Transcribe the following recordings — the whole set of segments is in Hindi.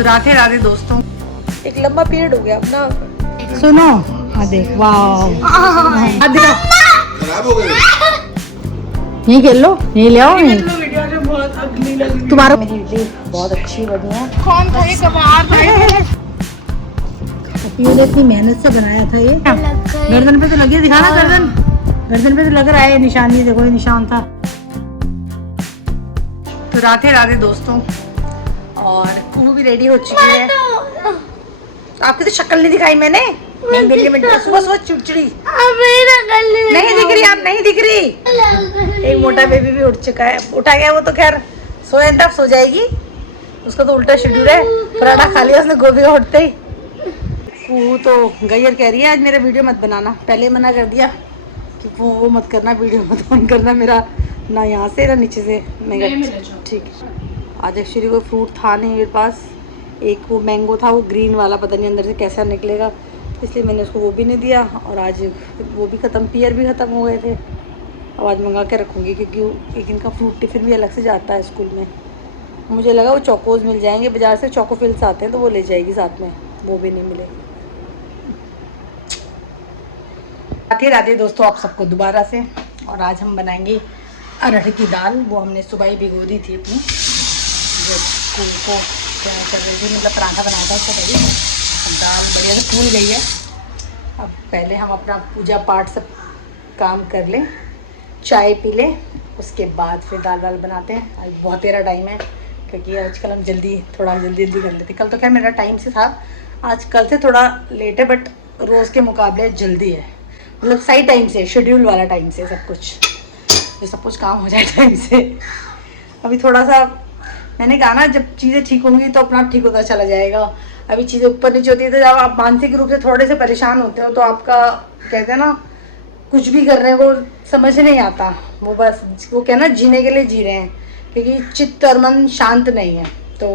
तो राधे राधे दोस्तों। एक लंबा पीरियड हो गया अपना। सुनो, हाँ देख, वाह, हाँ दिखा, खराब हो गए। यहीं खेल लो, यहीं ले आओ। वीडियो में बहुत अगली लगी। तुम्हारा मेरी इडली बहुत अच्छी बनी है। कौन था ये कबार था? ये इतनी मेहनत से बनाया था ये। गर्दन पे तो लगी है, दिखाना गर्दन। गर्दन पे तो लग रहा है निशान, ये देखो ये निशान था। तो राधे राधे दोस्तों, और कुमू भी रेडी हो चुकी है। तो आपकी तो शक्ल नहीं दिखाई मैंने। सुबह सुबह चिड़चिड़ी नहीं दिख रही, आप नहीं दिख रही। एक मोटा बेबी भी उठ चुका है, उठा गया वो तो खैर सोया था, सो जाएगी। उसका तो उल्टा शेड्यूल है, पराठा खा लिया उसने गोभी का उठते ही। वो तो गई और कह रही है आज मेरा वीडियो मत बनाना। पहले मना कर दिया कि वो मत करना, वीडियो मत ऑन करना मेरा, ना यहाँ से ना नीचे से। मैं ठीक है। आज एक्चुअली कोई फ्रूट था नहीं मेरे पास। एक वो मैंगो था, वो ग्रीन वाला, पता नहीं अंदर से कैसा निकलेगा, इसलिए मैंने उसको वो भी नहीं दिया। और आज वो भी ख़त्म, पियर भी ख़त्म हो गए थे। अब आज मंगा के रखूँगी, क्योंकि एक इनका फ्रूट टिफिन भी अलग से जाता है स्कूल में। मुझे लगा वो चोकोज मिल जाएंगे बाज़ार से, चोकोफिल्स आते हैं तो वो ले जाएगी साथ में, वो भी नहीं मिलेगी। राधे राधे दोस्तों आप सबको दोबारा से। और आज हम बनाएंगे अरहर की दाल। वो हमने सुबह ही भिगो दी थी अपनी, जो स्कूल को तैयार कर रही थी, मतलब पराठा बनाया था उसको पहले। दाल बढ़िया से फूल गई है। अब पहले हम अपना पूजा पाठ सब काम कर लें, चाय पी लें, उसके बाद फिर दाल वाल बनाते हैं। आज बहुत तेरा टाइम है, क्योंकि आजकल हम थोड़ा जल्दी कर लेते। कल तो खैर मेरा टाइम से था, आज कल से थोड़ा लेट है, बट रोज़ के मुकाबले जल्दी है। मतलब सही टाइम से, शेड्यूल वाला टाइम से सब कुछ काम हो जाए टाइम से। अभी थोड़ा सा मैंने कहा ना, जब चीज़ें ठीक होंगी तो अपना ठीक होता चला जाएगा। अभी चीज़ें ऊपर नीचे होती है, तो जब आप मानसिक रूप से थोड़े से परेशान होते हो तो आपका कहते हैं ना, कुछ भी करने को समझ नहीं आता। वो बस वो कहना जीने के लिए जी रहे हैं, क्योंकि चित्त और मन शांत नहीं है। तो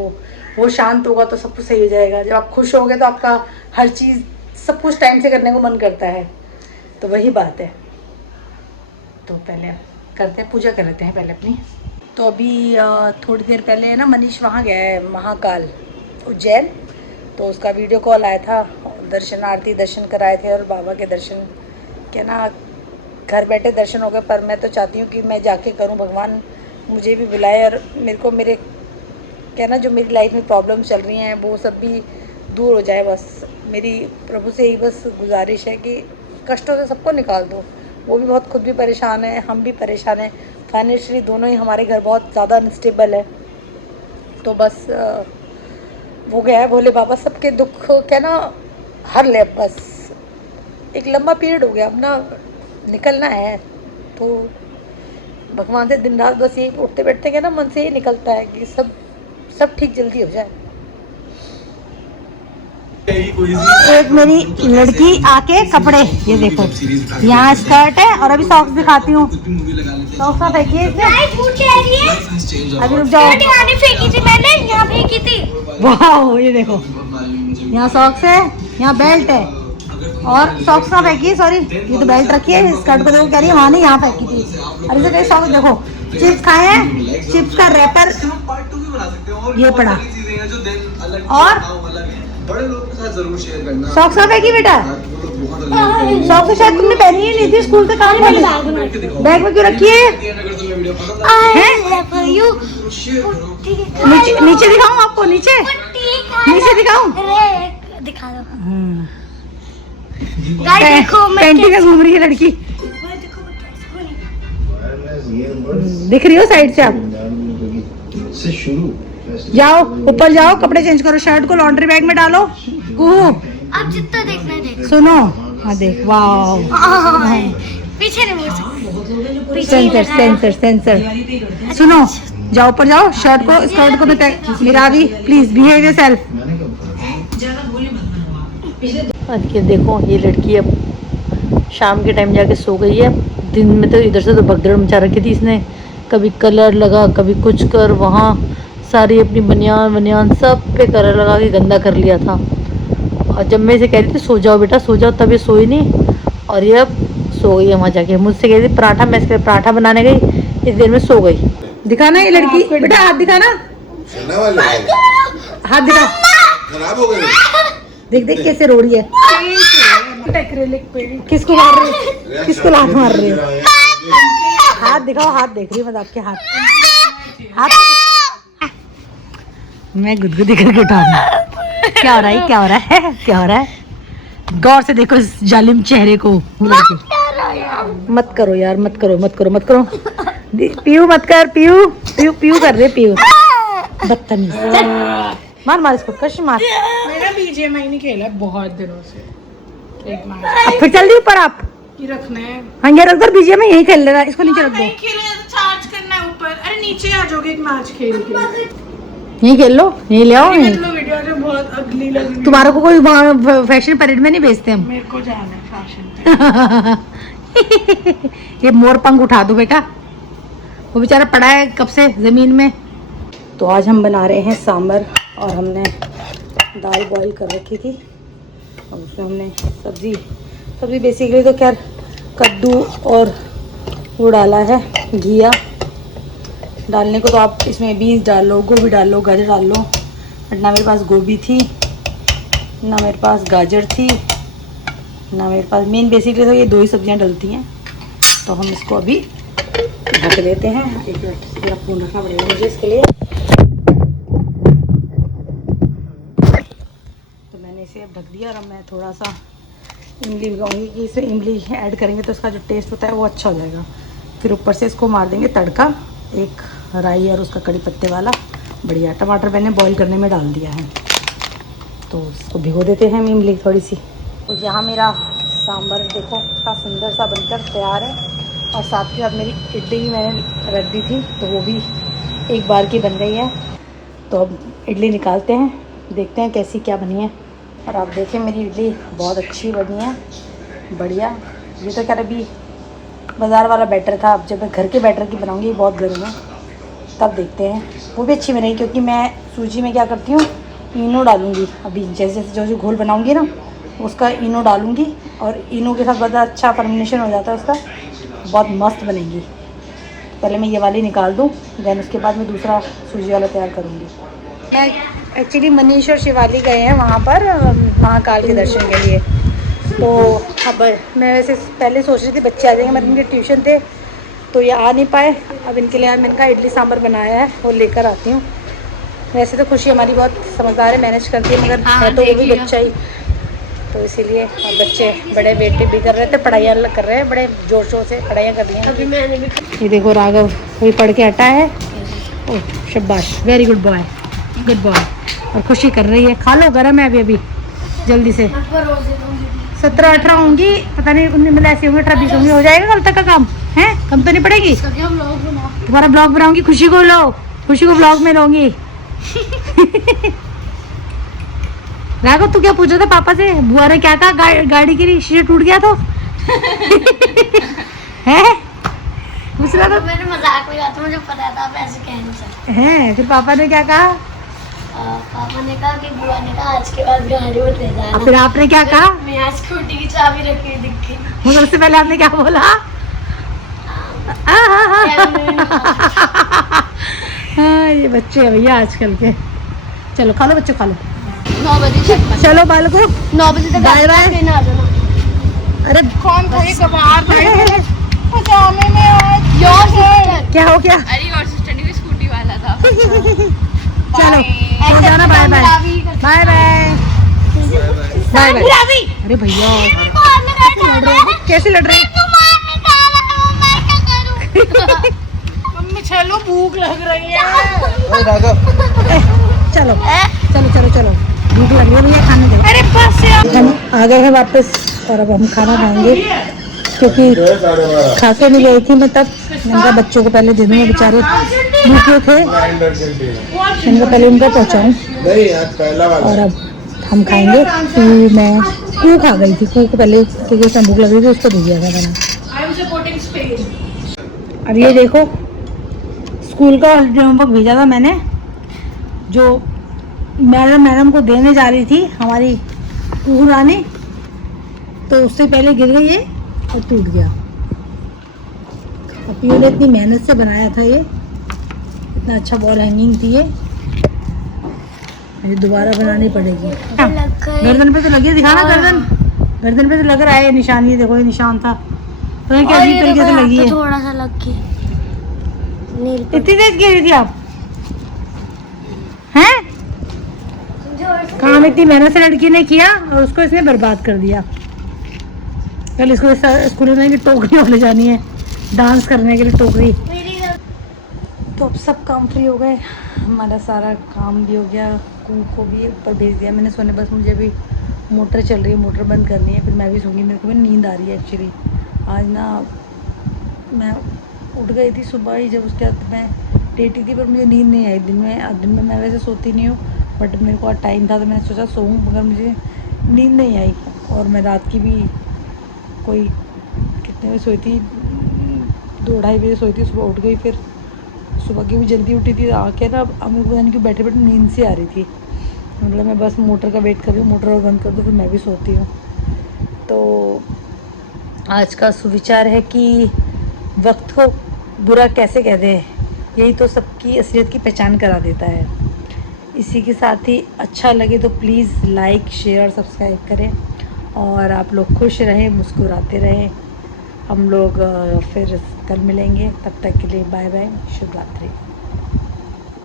वो शांत होगा तो सब कुछ सही हो जाएगा। जब आप खुश होगे तो आपका हर चीज़ सब कुछ टाइम से करने को मन करता है। तो वही बात है। तो पहले करते हैं, पूजा कर लेते हैं पहले अपनी। तो अभी थोड़ी देर पहले है ना, मनीष वहाँ गया है महाकाल उज्जैन, तो उसका वीडियो कॉल आया था। दर्शनार्थी दर्शन कराए थे, और बाबा के दर्शन क्या ना घर बैठे दर्शन हो गए। पर मैं तो चाहती हूँ कि मैं जाके करूँ, भगवान मुझे भी बुलाए और मेरे क्या ना, जो मेरी लाइफ में प्रॉब्लम चल रही हैं वो सब भी दूर हो जाए। बस मेरी प्रभु से यही बस गुजारिश है कि कष्टों से सबको निकाल दो। वो भी बहुत खुद भी परेशान है, हम भी परेशान हैं, फाइनेंशियली दोनों ही हमारे घर बहुत ज़्यादा अनस्टेबल है। तो बस वो गया है भोले बाबा सबके दुख क्या ना हर ले। बस एक लंबा पीरियड हो गया, अपना निकलना है। तो भगवान से दिन रात बस यही उठते बैठते हैं ना, मन से ये निकलता है कि सब ठीक जल्दी हो जाए। एक मेरी लड़की आके कपड़े, ये देखो यहाँ स्कर्ट है, और अभी सॉक्स दिखाती हूँ। सॉक्स आप फेंकिए, अभी रुक जाओ। फेंकी थी मैंने, यहाँ फेंकी थी। वाह, ये देखो यहाँ सॉक्स है, यहाँ बेल्ट है, और सॉक्स ना फेंकिए, सॉरी ये तो बेल्ट रखी है। स्कर्ट को देखो, कह रही है वहाँ नहीं यहाँ फेंकी थी। और इसे कहीं सॉक्स देखो, चिप्स खाए हैं, चिप्स का रैपर ये पड़ा, और बड़े लोगों के साथ जरूर शेयर करना। सॉक्स ना फेंकी बेटा, सॉक्स शायद तुमने पहनी ही नहीं थी, स्कूल से काम वाले बैग में क्यों रखी है? नीचे दिखाऊं आपको, नीचे दिखाऊं? दिखा दो। पैंटी में घूम रही है लड़की, दिख रही हो साइड से? आप जाओ ऊपर जाओ, कपड़े चेंज करो, शर्ट को लॉन्ड्री बैग में डालो। आप जितना देखना है देख। सुनो, हाँ देख, वाह, पीछे नहीं मुड़ सकते। सेंसर। सुनो, जाओ ऊपर जाओ, शर्ट को स्कर्ट को मेरा भी प्लीज बिहेव योरसेल्फ। ये देखो ये लड़की अब शाम के टाइम जाके सो गई है। दिन में तो इधर से तो भगदड़ मचा रखी थी इसने, कभी कलर लगा, कभी कुछ कर, वहाँ सारी अपनी बनियान सब पे कलर लगा के गंदा कर लिया था। और जब मैं इसे कह रही थी सो जाओ बेटा सो जाओ, तब ये सोई नहीं, और ये अब सो गई है वहाँ जाके। मुझसे कह रही थी पराठा, मैं इसके पराठा बनाने गई, इस देर में सो गई। दिखाना ये लड़की, बेटा हाथ दिखाना, हाथ दिखा। खराब हो गए। देख देख कैसे रो रही है। एक्रेलिक पेंट किसको मार रही है? किसको लात मार रही है? हाथ दिखाओ, हाथ देख रही है मैं आपके हाथ। मैं गुदगुदी करके उठाऊंगी। क्या हो रहा है? क्या हो रहा है? क्या हो रहा है? गौर से देखो इस जालिम चेहरे को। मत करो यार, मत करो, मत करो, मत करो। पीयू मत कर, पीयू पीयू पीयू कर रहे पीयू। बदतमीज। मार मार इसको, कश मार। मेरा बीजीएमआई नहीं खेला बहुत दिनों से। एक मैच अब फिर चल दी ऊपर आप। ही रखना है। हाँ ये रख दो, बीजे में यही खेल लेना, इसको नीचे रख दो। नहीं खेलना है तो चार्ज करना है ऊपर। अरे नीचे आ जाओगे एक मैच खेल के। यहीं खेल लो, यहीं ले आओ। यहीं। मतलब वीडियो में बहुत अगली लग रही है। तुम्हारे को कोई वहाँ फैशन परेड में नहीं भेजते हम। मेरे को जाना है फैशन पे। ये मोर पंख उठा दो बेटा, वो बेचारा पड़ा है कब से जमीन में। तो आज हम बना रहे हैं सांभर, और हमने दाल बॉईल कर रखी थी, और उसमें हमने सब्जी बेसिकली तो खैर कद्दू और वो डाला है घिया। डालने को तो आप इसमें बीन्स डाल लो, गोभी डाल लो, गाजर डाल लो, बट ना मेरे पास गोभी थी, ना मेरे पास गाजर थी, ना मेरे पास। मेन बेसिकली तो ये दो ही सब्जियां डलती हैं। तो हम इसको अभी ढक देते हैं। एक मिनट, मेरा फ़ोन रखना पड़ेगा मुझे इसके लिए। तो मैंने इसे अब ढक दिया, और अब मैं थोड़ा सा इमली भिगाऊंगी कि इसमें इमली ऐड करेंगे तो इसका जो टेस्ट होता है वो अच्छा हो जाएगा। फिर ऊपर से इसको मार देंगे तड़का, एक राई और उसका कड़ी पत्ते वाला बढ़िया। टमाटर मैंने बॉईल करने में डाल दिया है, तो उसको भिगो देते हैं इमली थोड़ी सी। तो यहाँ मेरा सांभर देखो कितना सुंदर सा बनकर तैयार है, और साथ ही साथ मेरी इडली भी मैंने रख दी थी, तो वो भी एक बार की बन गई है। तो अब इडली निकालते हैं, देखते हैं कैसी क्या बनी है। और आप देखें मेरी इडली बहुत अच्छी बनी है, बढ़िया। ये तो क्या अभी बाज़ार वाला बैटर था, अब जब मैं घर के बैटर की बनाऊंगी, बहुत गर्म है, तब देखते हैं। वो भी अच्छी बनेगी, क्योंकि मैं सूजी में क्या करती हूँ, इनो डालूँगी। अभी जैसे जैसे जो घोल बनाऊँगी ना, उसका इनो डालूँगी, और इनो के साथ बहुत अच्छा फर्मेंटेशन हो जाता है उसका, बहुत मस्त बनेगी। पहले मैं ये वाली निकाल दूँ, देन उसके बाद मैं दूसरा सूजी वाला तैयार करूँगी। मैं एक्चुअली मनीष और शिवाली गए हैं वहाँ पर महाकाल के दर्शन के लिए। तो अब मैं वैसे पहले सोच रही थी बच्चे आ जाएंगे, मतलब इनके ट्यूशन थे तो ये आ नहीं पाए। अब इनके लिए मैंने कहा इडली सांभर बनाया है, वो लेकर आती हूँ। वैसे तो खुशी हमारी बहुत समझदार है, मैनेज करती है, मगर है तो वो भी बच्चा ही, तो इसीलिए। और बच्चे बड़े वेट भी कर रहे थे, पढ़ाइयाँ कर रहे हैं, बड़े जोर शोर से पढ़ाइयाँ कर रही हैं। ये देखो राघव वही पढ़ के हटा है। ओह शाबाश, very good boy, good boy. और खुशी कर रही है, खा लो, गर्म है अभी अभी, जल्दी से। 17-18 होंगी, पता नहीं, 19 मतलब ऐसे होंगे, 18-20 होंगे, हो जाएगा कल तक का काम है। कम तो नहीं पड़ेगी। तुम्हारा ब्लॉग बनाऊंगी, खुशी को लो, खुशी को ब्लॉग में लूंगी। राघव तू क्या पूछ रहा था पापा से? बुआ ने क्या कहा? गाड़ी की शीशे टूट गया तो है पूछ रहा था। मैंने मजाक में कहा था, मुझे पता था आप ऐसे कह नहीं सकते हैं। फिर पापा ने क्या कहा? पापा ने कहा कि बुआ ने कहा आज के बाद गाड़ी मत ले जाना। फिर आपने क्या कहा? मैं आज स्कूटी की चाबी रखी दिख गई। वो सबसे पहले आपने क्या बोला? हाँ ये बच्चे हैं भैया आजकल के। चलो खा लो बच्चों, खा लो। 9 बजे तक, चलो बालकों 9 बजे तक बाय बाय। आ जाना। अरे कौन था ये गवार भाई पजामे में आज? Your sister. क्या हो गया? अरे और सिस्टर नहीं, स्कूटी वाला था। चलो हो जाना, bye bye bye bye bye bye. अरे भैया लड़ रहे हैं, कैसे लड़ रहे हैं? मम्मी चलो भूख लग रही है। चलो चलो चलो चलो, भूख लग रही है भैया, खाने दो। अरे बस यार, हम आ गए हैं वापस, और अब हम खाना खाएंगे, क्योंकि खा के नहीं गई थी मैं तब। मैंने कहा बच्चों को पहले दे दूँगा, बेचारे भूखे थे, मैंने कहा पहले उनको पहुँचाऊँ। और अब हम खाएंगे। मैं क्यों खा गई थी, क्यों पहले, क्योंकि उसमें भूख लग रही थी, उसको दे दिया था मैंने। अब ये देखो स्कूल का होमवर्क भेजा था मैंने, जो मैडम को देने जा रही थी हमारी रानी, तो उससे पहले गिर गई ये और टूट गया। अब पीयू ने इतनी मेहनत से बनाया था, ये इतना अच्छा बॉल हैंगिंग थी ये, मुझे दोबारा बनानी पड़ेगी। लग गए। गर्दन पे तो लगी है, दिखाना गर्दन। गर्दन पे तो लग रहा है निशान, ये देखो ये निशान था, तो क्या अजीब तरीके से लगी है। थोड़ा सा लग गई। इतनी तेज गिरी थी आप हैं? काम इतनी मेहनत से लड़की ने किया और उसको इसने बर्बाद कर दिया। कल इसको स्कूल में कि टोकरी वाले जानी है डांस करने के लिए, टोकरी। तो अब सब काम फ्री हो गए, हमारा सारा काम भी हो गया, को भी ऊपर भेज दिया मैंने सोने। बस मुझे अभी मोटर चल रही है, मोटर बंद करनी है, फिर मैं भी सोऊंगी। मेरे को भी नींद आ रही है एक्चुअली। आज ना मैं उठ गई थी सुबह ही, जब उसके बाद मैं लेटी थी, पर मुझे नींद नहीं आई दिन में मैं वैसे सोती नहीं हूँ, बट मेरे को आज टाइम था तो मैंने सोचा सोऊं, मगर मुझे नींद नहीं आई। और मैं रात की भी कोई कितने बजे सोई थी, 2-2:30 बजे सोई थी। सुबह उठ गई, फिर सुबह की भी जल्दी उठी थी, आके ना अब मेरे को पता नहीं क्यों बैठे बैठे नींद सी आ रही थी। मतलब मैं बस मोटर का वेट कर रही हूँ, मोटर और बंद कर दूँ फिर मैं भी सोती हूँ। तो आज का सुविचार है कि वक्त को बुरा कैसे कहते हैं, यही तो सबकी असलियत की पहचान करा देता है। इसी के साथ ही अच्छा लगे तो प्लीज़ लाइक शेयर सब्सक्राइब करें, और आप लोग खुश रहें, मुस्कुराते रहें। हम लोग फिर कल मिलेंगे, तब तक के लिए बाय बाय, शुभ रात्रि।